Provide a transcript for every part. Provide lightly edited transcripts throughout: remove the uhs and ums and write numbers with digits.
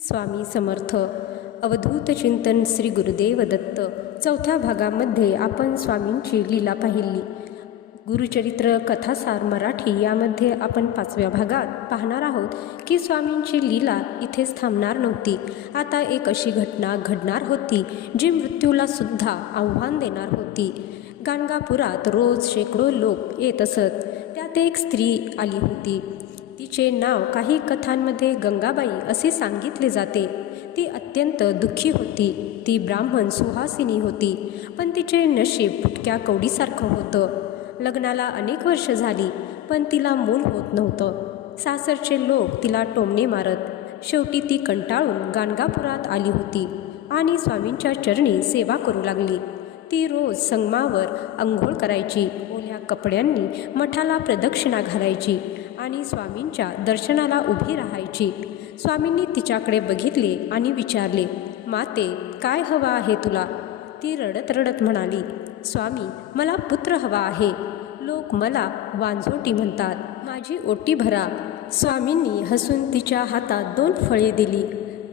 स्वामी समर्थ. अवधूत चिंतन श्री गुरुदेव दत्त. चौथ्या भागामध्ये आपण स्वामींची लीला पाहिली. गुरुचरित्र कथासार मराठी यामध्ये आपण 5व्या भागात पाहणार आहोत की स्वामींची लीला इथेच थांबणार नव्हती. आता एक अशी घटना घडणार होती जी मृत्यूला सुद्धा आव्हान देणार होती. गाणगापुरात रोज शेकडो लोक येत असत. त्यात एक स्त्री आली होती. तिचे नाव काही कथांमध्ये गंगाबाई असे सांगितले जाते. ती अत्यंत दुःखी होती. ती ब्राह्मण सुहासिनी होती, पण तिचे नशीब फुटक्या कवडीसारखं होतं. लग्नाला अनेक वर्ष झाली, पण तिला मूल होत नव्हतं. सासरचे लोक तिला टोमणे मारत. शेवटी ती कंटाळून गाणगापुरात आली होती आणि स्वामींच्या चरणी सेवा करू लागली. ती रोज संगमावर अंघोळ करायची, ओल्या कपड्यांनी मठाला प्रदक्षिणा घालायची आणि स्वामींच्या दर्शनाला उभी राहायची. स्वामींनी तिच्याकडे बघितले आणि विचारले, माते, काय हवा आहे तुला? ती रडत रडत म्हणाली, स्वामी, मला पुत्र हवा आहे. लोक मला वांझोटी म्हणतात. माझी ओटी भरा. स्वामींनी हसून तिच्या हातात 2 फळे दिली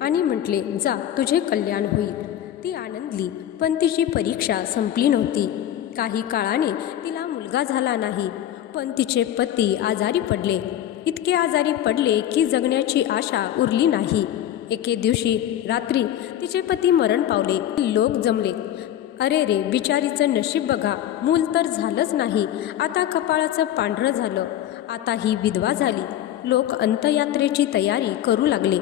आणि म्हटले, जा, तुझे कल्याण होईल. ती आनंदली, पण तिची परीक्षा संपली नव्हती. काही काळाने तिला मुलगा झाला नाही, पण तिचे पती आजारी पडले. इतके आजारी पडले की जगण्याची आशा उरली नाही. एके दिवशी रात्री तिचे पती मरण पावले. लोक जमले, अरे रे, बिचारीचं नशीब बघा, मूल तर झालंच नाही, आता कपाळाचं पांढरं झालं, आता ही विधवा झाली. लोक अंत्ययात्रेची तयारी करू लागले.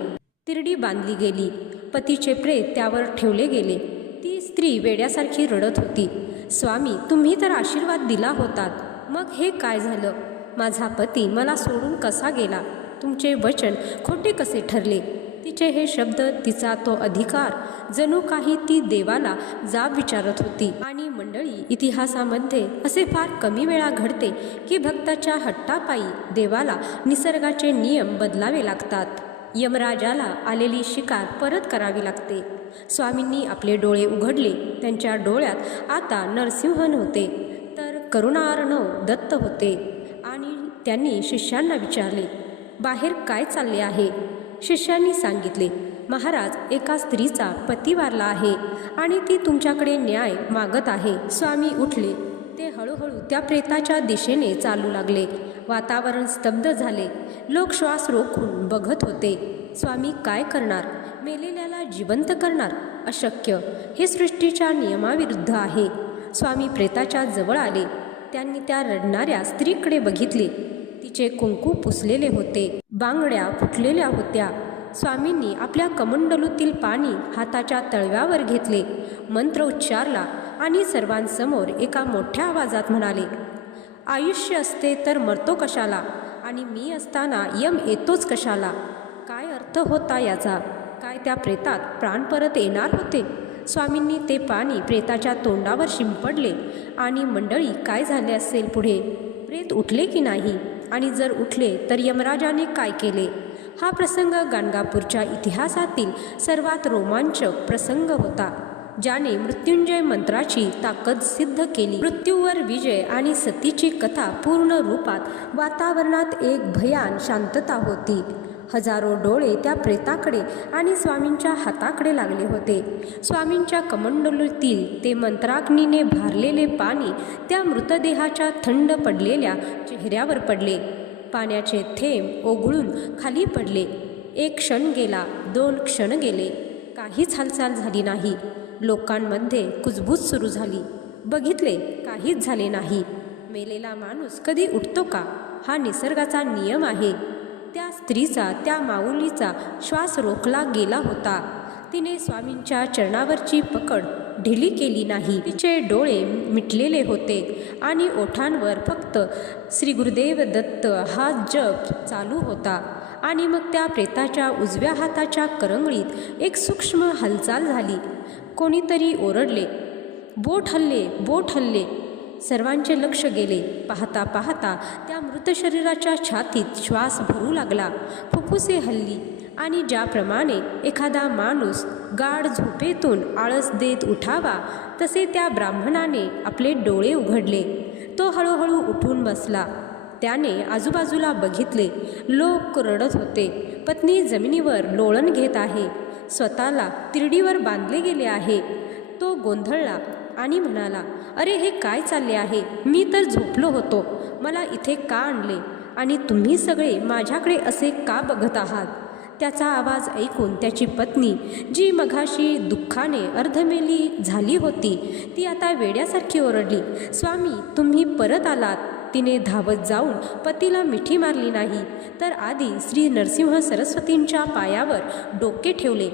तिरडी बांधली गेली. पतीचे प्रेत त्यावर ठेवले गेले. ती स्त्री वेड्यासारखी रडत होती, स्वामी, तुम्ही तर आशीर्वाद दिला होतात, मग हे काय झालं? माझा पती मला सोडून कसा गेला? तुमचे वचन खोटे कसे ठरले? तिचे हे शब्द, तिचा तो अधिकार, जणू काही ती देवाला जाब विचारत होती. आणि मंडळी, इतिहासामध्ये असे फार कमी वेळा घडते की भक्ताच्या हट्टापायी देवाला निसर्गाचे नियम बदलावे लागतात. यमराजाला आलेली शिकार परत करावी लागते. स्वामींनी आपले डोळे उघडले. त्यांच्या डोळ्यात आता नरसिंह नव्हते, तर करुणार्णव दत्त होते. आणि त्यांनी शिष्यांना विचारले, बाहेर काय चालले आहे? शिष्यांनी सांगितले, महाराज, एका स्त्रीचा पती वारला आहे आणि ती तुमच्याकडे न्याय मागत आहे. स्वामी उठले. ते हळूहळू त्या प्रेताच्या दिशेने चालू लागले. वातावरण स्तब्ध झाले. लोक श्वास रोखून बघत होते. स्वामी काय करणार? मेलेल्याला जिवंत करणार? अशक्य. हे सृष्टीच्या नियमाविरुद्ध आहे. स्वामी प्रेताच्या जवळ आले. त्यांनी त्या रडणाऱ्या स्त्रीकडे बघितले. तिचे कुंकू पुसलेले होते, बांगड्या फुटलेल्या होत्या. स्वामींनी आपल्या कमंडलूतील पाणी हाताच्या तळव्यावर घेतले, मंत्र उच्चारला आणि सर्वांसमोर एका मोठ्या आवाजात म्हणाले, आयुष्य असते तर मरतो कशाला, आणि मी असताना यम येतोच कशाला? काय अर्थ होता याचा? काय त्या प्रेतात प्राण परत येणार होते? स्वामींनी ते पाणी प्रेताच्या तोंडावर शिंपडले. आणि मंडळी, काय झाले असेल पुढे? प्रेत उठले की नाही? आणि जर उठले तर यमराजाने काय केले? हा प्रसंग गाणगापूरच्या इतिहासातील सर्वात रोमांचक प्रसंग होता, ज्याने मृत्युंजय मंत्राची ताकद सिद्ध केली. मृत्यूवर विजय आणि सतीची कथा पूर्ण रूपात. वातावरणात एक भयान शांतता होती. हजारो डोळे त्या प्रेताकडे आणि स्वामींच्या हाताकडे लागले होते. स्वामींच्या कमंडलूतील ते मंत्राग्नीने भारलेले पाणी त्या मृतदेहाच्या थंड पडलेल्या चेहऱ्यावर पडले. पाण्याचे थेंब ओघळून खाली पडले. 1 क्षण गेला, 2 क्षण गेले, काहीच हालचाल झाली नाही. लोकांमध्ये कुजबूज सुरू झाली. बघितले, काहीच झाले नाही. मेलेला माणूस कधी उठतो का? हा निसर्गाचा नियम आहे. त्या स्त्रीचा, त्या माऊलीचा श्वास रोखला गेला होता. तिने स्वामींच्या चरणावरची पकड ढिली केली नाही. तिचे डोळे मिटलेले होते आणि ओठांवर फक्त श्री गुरुदेव दत्त हा जप चालू होता. आणि मग त्या प्रेताच्या उजव्या हाताच्या करंगळीत एक सूक्ष्म हालचाल झाली. कोणीतरी ओरडले, बोट हल्ले, बोट हल्ले. सर्वांचे लक्ष गेले. पाहता पाहता त्या मृत शरीराच्या छातीत श्वास भरू लागला. फुफ्फुसे हल्ली. आणि ज्याप्रमाणे एखादा माणूस गाढ झोपेतून आळस देत उठावा, तसे त्या ब्राह्मणाने आपले डोळे उघडले. तो हळूहळू उठून बसला. त्याने आजूबाजूला बघितले. लोक रडत होते. पत्नी जमिनीवर लोळण घेत आहे. स्वतःला तिरडीवर बांधले गेले आहे. तो गोंधळला आणि म्हणाला, अरे हे काय चालले आहे? मी तर झोपलो होतो. मला इथे का आणले आणि तुम्ही सगळे माझ्याकडे असे का बघत आहात? त्याचा आवाज ऐकून त्याची पत्नी, जी मघाशी दुःखाने अर्धमेली झाली होती, ती आता वेड्यासारखी ओरडली, स्वामी तुम्ही परत आलात. तिने धावत जाऊन पतीला मिठी मारली नाही, तर आधी श्री नरसिंह सरस्वतींच्या पायावर डोके ठेवले.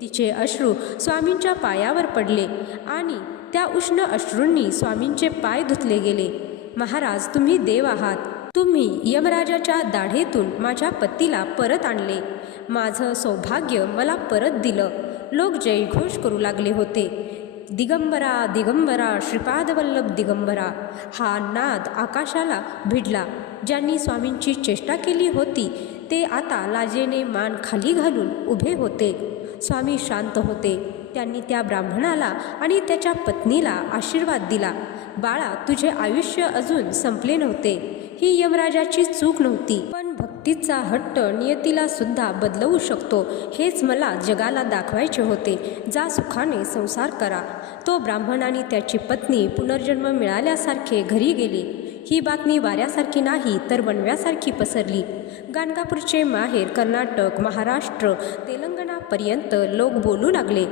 तिचे अश्रू स्वामींच्या पायावर पडले आणि त्या उष्ण अश्रूंनी स्वामींचे पाय धुतले गेले. महाराज तुम्ही देव आहात. तुम्ही यमराजाच्या दाढेतून माझ्या पतीला परत आणले. माझं सौभाग्य मला परत दिलं. लोक जयघोष करू लागले होते. दिगंबरा दिगंबरा श्रीपादवल्लभ दिगंबरा. हा नाद आकाशाला भिडला. ज्यांनी स्वामींची चेष्टा केली होती ते आता लाजेने मान खाली घालून उभे होते. स्वामी शांत होते. त्यांनी त्या ब्राह्मणाला आणि त्याच्या पत्नीला आशीर्वाद दिला. बाळा तुझे आयुष्य अजून संपले नव्हते. ही यमराजाची चूक नव्हती, पण भक्तीचा हट्ट नियतीला सुद्धा बदलवू शकतो हेच मला जगाला दाखवायचे होते. जा सुखाने संसार करा. तो ब्राह्मण आणि त्याची पत्नी पुनर्जन्म मिळाल्यासारखे घरी गेले. ही बातमी वाऱ्यासारखी नाही तर वणव्यासारखी पसरली. गाणगापूरचे माहेर कर्नाटक, महाराष्ट्र, तेलंगणापर्यंत लोक बोलू लागले.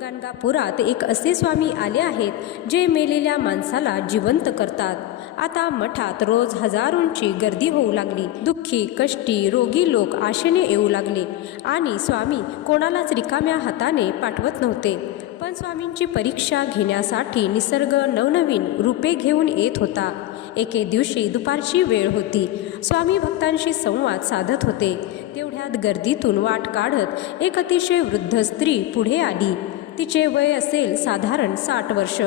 गाणगापुरात एक असे स्वामी आले आहेत जे मेलेल्या माणसाला जिवंत करतात. आता मठात रोज हजारोंची गर्दी होऊ लागली. दुःखी, कष्टी, रोगी लोक आशेने येऊ लागले आणि स्वामी कोणालाच रिकाम्या हाताने पाठवत नव्हते. पण स्वामींची परीक्षा घेण्यासाठी निसर्ग नवनवीन रूपे घेऊन येत होता. एके दिवशी दुपारची वेळ होती. स्वामी भक्तांशी संवाद साधत होते. तेवढ्यात गर्दीतून वाट काढत एक अतिशय वृद्ध स्त्री पुढे आली. तिचे वय असेल साधारण 60 वर्ष.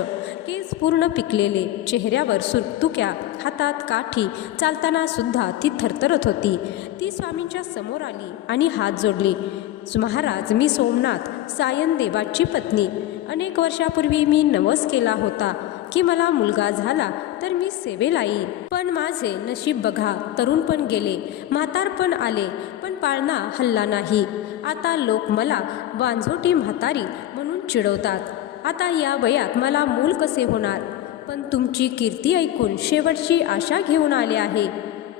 केस पूर्ण पिकलेले, चेहऱ्यावर सुरतुक्या, हातात काठी. चालताना सुद्धा ती थरथरत होती. ती स्वामींच्या समोर आली आणि हात जोडले. महाराज मी सोमनाथ, सायन देवाची पत्नी. अनेक वर्षापूर्वी मी नवस केला होता की मला मुलगा झाला तर मी सेवेला येईल. पण माझे नशीब बघा, तरुण पण गेले, म्हातार पण आले, पण पाळणा हल्ला नाही. आता लोक मला वांझोटी म्हातारी म्हणून चिडवतात. आता या वयात मला मूल कसे होणार? पण तुमची कीर्ती ऐकून शेवटची आशा घेऊन आले आहे.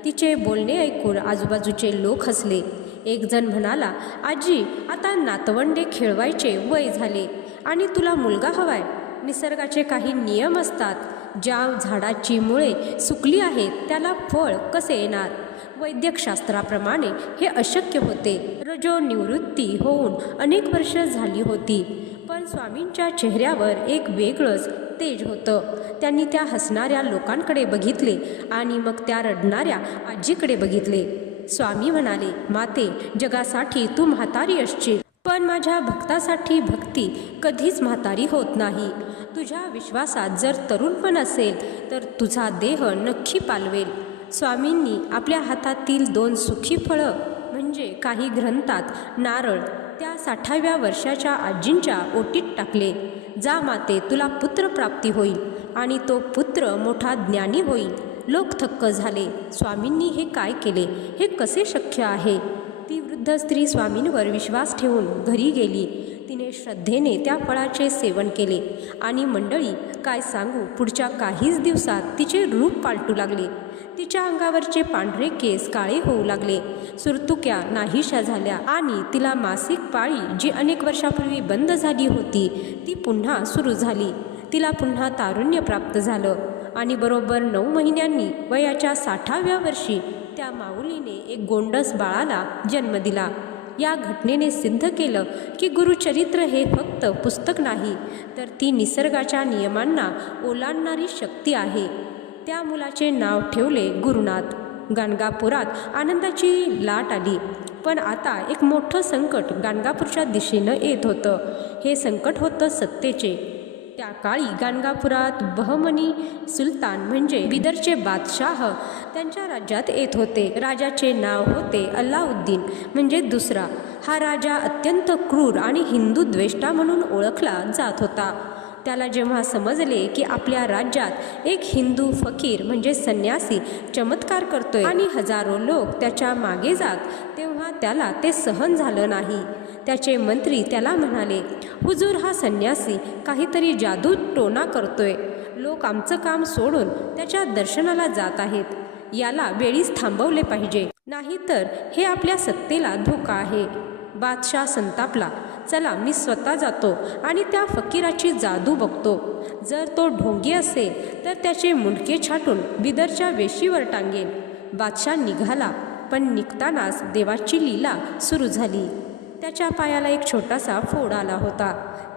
तिचे बोलणे ऐकून आजूबाजूचे लोक हसले. एक जण म्हणाला, आजी आता नातवंडे खेळवायचे वय झाले आणि तुला मुलगा हवाय. निसर्गाचे काही नियम असतात. ज्या झाडाची मुळे सुकली आहेत त्याला फळ कसे येणार? वैद्यकशास्त्राप्रमाणे हे अशक्य होते. रजो निवृत्ती होऊन अनेक वर्ष झाली होती, पण स्वामींच्या चेहऱ्यावर एक वेगळंच तेज होतं. त्यांनी त्या हसणाऱ्या लोकांकडे बघितले आणि मग त्या रडणाऱ्या आजीकडे बघितले. स्वामी म्हणाले, माते जगासाठी तू म्हातारी असशील, पण माझ्या भक्तासाठी भक्ती कधीच म्हातारी होत नाही. तुझ्या विश्वासात जर तरुणपण असेल तर तुझा देह नक्की पालवेल. स्वामींनी आपल्या हातातील 2 सुखी फळं म्हणजे काही ग्रंथात नारळ त्या 60व्या वर्षाच्या आजींच्या ओटीत टाकले. जा माते, तुला पुत्रप्राप्ती होईल आणि तो पुत्र मोठा ज्ञानी होईल. लोक थक्क झाले. स्वामींनी हे काय केले? हे कसे शक्य आहे? ती वृद्ध स्त्री स्वामींवर विश्वास ठेवून घरी गेली. तिने श्रद्धेने त्या फळाचे सेवन केले आणि मंडळी काय सांगू, पुढच्या काहीच दिवसात तिचे रूप पालटू लागले. तिच्या अंगावरचे पांढरे केस काळे होऊ लागले. सुरतुक्या नाहीशा झाल्या आणि तिला मासिक पाळी जी अनेक वर्षापूर्वी बंद झाली होती ती पुन्हा सुरू झाली. तिला पुन्हा तारुण्य प्राप्त झालं आणि बरोबर 9 महिन्यांनी वयाच्या 60व्या वर्षी त्या माऊलीने एक गोंडस बाळाला जन्म दिला. या घटनेने सिद्ध केलं की गुरुचरित्र हे फक्त पुस्तक नाही, तर ती निसर्गाच्या नियमांना ओलांडणारी शक्ती आहे. त्या मुलाचे नाव ठेवले गुरुनाथ. गाणगापुरात आनंदाची लाट आली, पण आता एक मोठं संकट गाणगापूरच्या दिशेनं येत होतं. हे संकट होतं सत्तेचे. त्या काळी गाणगापुरात बहमनी सुलतान म्हणजे बिदरचे बादशाह त्यांच्या राज्यात येत होते. राजाचे नाव होते अल्लाउद्दीन म्हणजे दुसरा. हा राजा अत्यंत क्रूर आणि हिंदू द्वेष्टा म्हणून ओळखला जात होता. त्याला जेव्हा समजले की आपल्या राज्यात एक हिंदू फकीर म्हणजे संन्यासी चमत्कार करतोय आणि हजारो लोक त्याच्या मागे जात, तेव्हा त्याला ते सहन झालं नाही. त्याचे मंत्री त्याला म्हणाले, हुजूर, हा संन्यासी काहीतरी जादू टोना करतोय. लोक आमचं काम सोडून त्याच्या दर्शनाला जात आहेत. याला वेळीच थांबवले पाहिजे, नाहीतर हे आपल्या सत्तेला धोका आहे. बादशाह संतापला. चला, मी स्वतः जातो आणि त्या फकीराची जादू बघतो. जर तो ढोंगी असेल तर त्याचे मुंडके छाटून बिदरच्या वेशीवर टांगेन. बादशाह निघाला, पण निघतानाच देवाची लीला सुरू झाली. त्याच्या पायाला एक छोटासा फोड आला होता.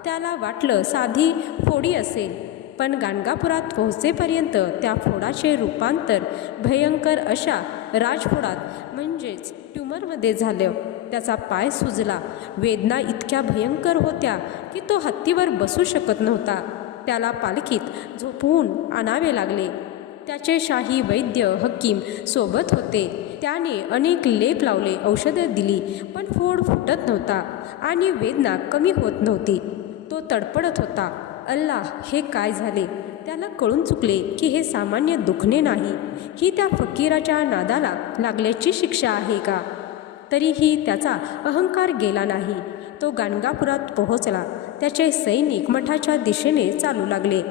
त्याला वाटलं साधी फोडी असेल, पण गाणगापुरात पोहोचेपर्यंत त्या फोडाचे रूपांतर भयंकर अशा राजफोडात म्हणजेच ट्यूमरमध्ये झालं. त्याचा पाय सुजला. वेदना इतक्या भयंकर होत्या की तो हत्तीवर बसू शकत नव्हता. त्याला पालखीत झोपवून आणावे लागले. त्याचे शाही वैद्य हकीम सोबत होते. त्याने अनेक लेप लावले, औषधं दिली, पण फोड फुटत नव्हता आणि वेदना कमी होत नव्हती. तो तडपडत होता. अल्लाह, हे काय झाले? त्याला कळून चुकले की हे सामान्य दुखणे नाही, ही त्या फकीराच्या नादाला लागल्याची शिक्षा आहे का? तरीही त्याचा अहंकार गेला नाही. तो गाणगापुरात पोहोचला. त्याचे सैनिक मठाच्या दिशेने चालू लागले.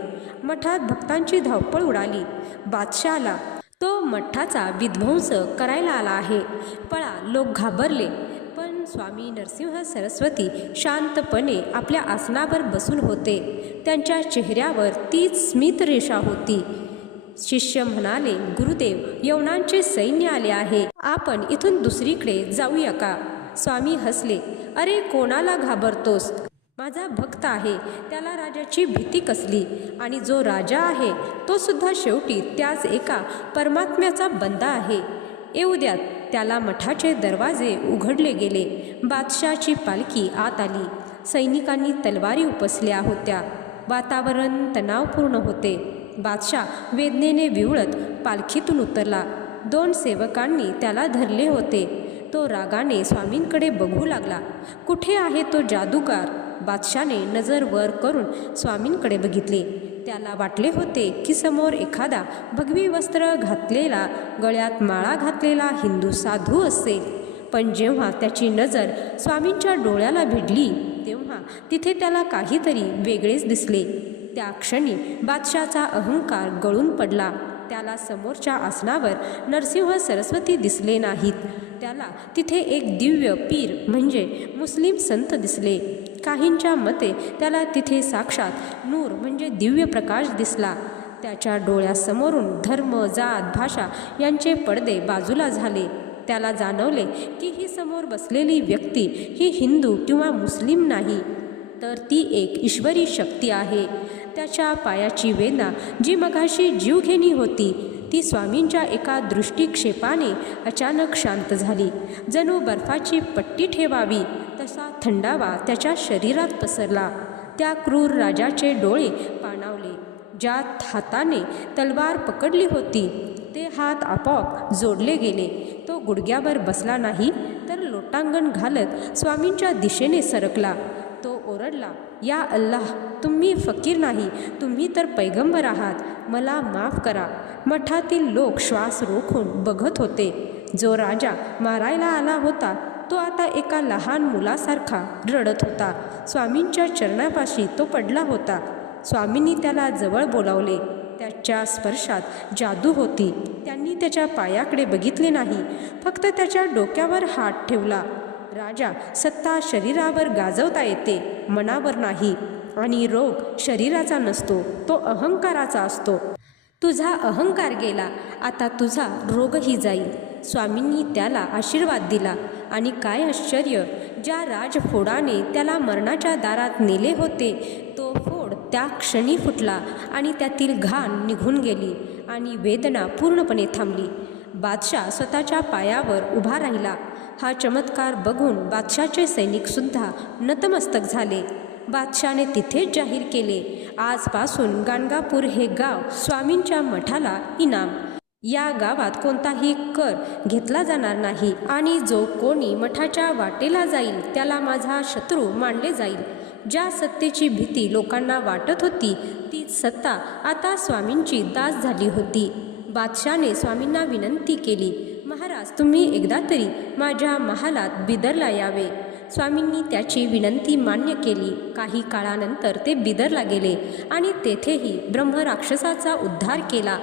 मठात भक्तांची धावपळ उडाली. बादशाह आला. तो मठाचा विध्वंस करायला आला आहे. पळा! लोक घाबरले. पण स्वामी नरसिंह सरस्वती शांतपणे आपल्या आसनावर बसून होते. त्यांच्या चेहऱ्यावर तीच स्मित रेषा होती. शिष्य म्हणाले, गुरुदेव, यवनांचे सैन्य आले आहे. आपण इथून दुसरीकडे जाऊया का? स्वामी हसले. अरे, कोणाला घाबरतोस? माझा भक्त आहे. त्याला राजाची भीती कसली? आणि जो राजा आहे तो सुद्धा शेवटी त्याच एका परमात्म्याचा बंदा आहे. येऊ द्यात. त्याला मठाचे दरवाजे उघडले गेले. बादशाची पालखी आत आली. सैनिकांनी तलवारी उपसल्या होत्या. वातावरण तणावपूर्ण होते. बादशाह वेदनेने विवळत पालखीतून उतरला. 2 सेवकांनी त्याला धरले होते. तो रागाने स्वामींकडे बघू लागला. कुठे आहे तो जादूगार? बादशाने नजर वर करून स्वामींकडे बघितले. त्याला वाटले होते की समोर एखादा भगवी वस्त्र घातलेला, गळ्यात माळा घातलेला हिंदू साधू असेल. पण जेव्हा त्याची नजर स्वामींच्या डोळ्याला भिडली, तेव्हा तिथे त्याला काहीतरी वेगळेच दिसले. त्या क्षणी बादशाचा अहंकार गळून पडला. त्याला समोरच्या आसनावर नरसिंह सरस्वती दिसले नाहीत. त्याला तिथे एक दिव्य पीर म्हणजे मुस्लिम संत दिसले. काहींच्या मते त्याला तिथे साक्षात नूर म्हणजे दिव्य प्रकाश दिसला. त्याच्या डोळ्यासमोरून धर्म, जात, भाषा यांचे पडदे बाजूला झाले. त्याला जाणवले की ही समोर बसलेली व्यक्ती ही हिंदू किंवा मुस्लिम नाही, तर ती एक ईश्वरी शक्ती आहे. त्याच्या पायाची वेदना जी मगाशी जीवघेणी होती, ती स्वामींच्या एका दृष्टिक्षेपाने अचानक शांत झाली. जणू बर्फाची पट्टी ठेवावी तसा थंडावा त्याच्या शरीरात पसरला. त्या क्रूर राजाचे डोळे पाणावले. ज्या हाताने तलवार पकडली होती ते हात आपोआप जोडले गेले. तो गुडघ्यावर बसला नाही, तर लोटांगण घालत स्वामींच्या दिशेने सरकला. तो ओरडला, या अल्लाह, तुम्ही फकीर नाही, तुम्ही तर पैगंबर आहात. मला माफ करा. मठातील लोक श्वास रोखून बघत होते. जो राजा मारायला आला होता तो आता एका लहान मुलासारखा रडत होता. स्वामींच्या चरणापाशी तो पडला होता. स्वामींनी त्याला जवळ बोलावले. त्याच्या स्पर्शात जादू होती. त्यांनी त्याच्या पायाकडे बघितले नाही, फक्त त्याच्या डोक्यावर हात ठेवला. राजा, सत्ता शरीरावर गाजवता येते, मनावर नाही. आणि रोग शरीराचा नसतो, तो अहंकाराचा असतो. तुझा अहंकार गेला, आता तुझा रोगही जाईल. स्वामींनी त्याला आशीर्वाद दिला. आणि काय आश्चर्य, ज्या राजफोडाने त्याला मरणाच्या दारात नेले होते, तो फोड त्या क्षणी फुटला आणि त्यातील घाण निघून गेली आणि वेदना पूर्णपणे थांबली. बादशाह स्वतःच्या पायावर उभा राहिला. हा चमत्कार बघून बादशाचे सैनिकसुद्धा नतमस्तक झाले. बादशाने तिथेच जाहीर केले, आजपासून गाणगापूर हे गाव स्वामींच्या मठाला इनाम. या गावात कोणताही कर घेतला जाणार नाही आणि जो कोणी मठाच्या वाटेला जाईल त्याला माझा शत्रू मानले जाईल. ज्या सत्तेची भीती लोकांना वाटत होती तीच सत्ता आता स्वामींची दास झाली होती. बादशाने स्वामींना विनंती केली, महाराज तुम्ही एकदा तरी माझ्या महालात बिदरला यावे. स्वामींनी त्याची विनंती मान्य केली. काही काळानंतर ते बिदरला गेले आणि तेथेही ब्रह्मराक्षसाचा उद्धार केला.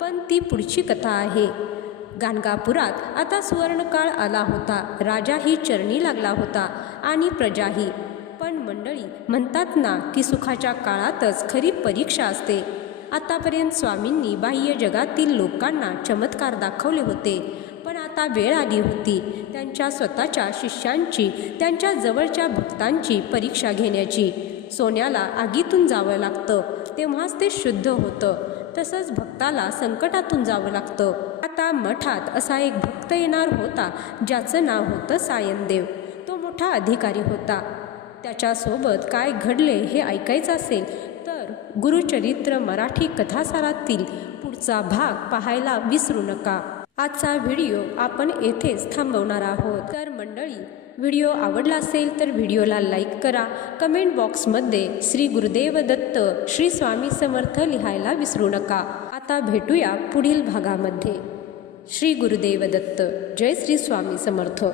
पण ती पुढची कथा आहे. गाणगापुरात आता सुवर्णकाळ आला होता. राजाही चरणी लागला होता आणि प्रजाही. पण मंडळी म्हणतात ना की सुखाच्या काळातच खरी परीक्षा असते. आतापर्यंत स्वामींनी बाह्य जगातील लोकांना चमत्कार दाखवले होते, पण आता वेळ आली होती त्यांच्या स्वतःच्या शिष्यांची, त्यांच्या जवळच्या भक्तांची परीक्षा घेण्याची. सोन्याला आगीतून जावं लागतं तेव्हाच ते शुद्ध होतं, तसंच भक्ताला संकटातून जावं लागतं. आता मठात असा एक भक्त येणार होता ज्याचं नाव होतं सायनदेव. तो मोठा अधिकारी होता. त्याच्यासोबत काय घडले हे ऐकायचं असेल तर गुरुचरित्र मराठी कथासारातील पुढचा भाग पाहायला विसरू नका. आजचा व्हिडिओ आपण येथेच थांबवणार आहोत. तर मंडळी, व्हिडिओ आवडला असेल तर व्हिडिओला लाईक करा. कमेंट बॉक्समध्ये श्री गुरुदेव दत्त, श्री स्वामी समर्थ लिहायला विसरू नका. आता भेटूया पुढील भागामध्ये. श्री गुरुदेव दत्त. जय श्री स्वामी समर्थ.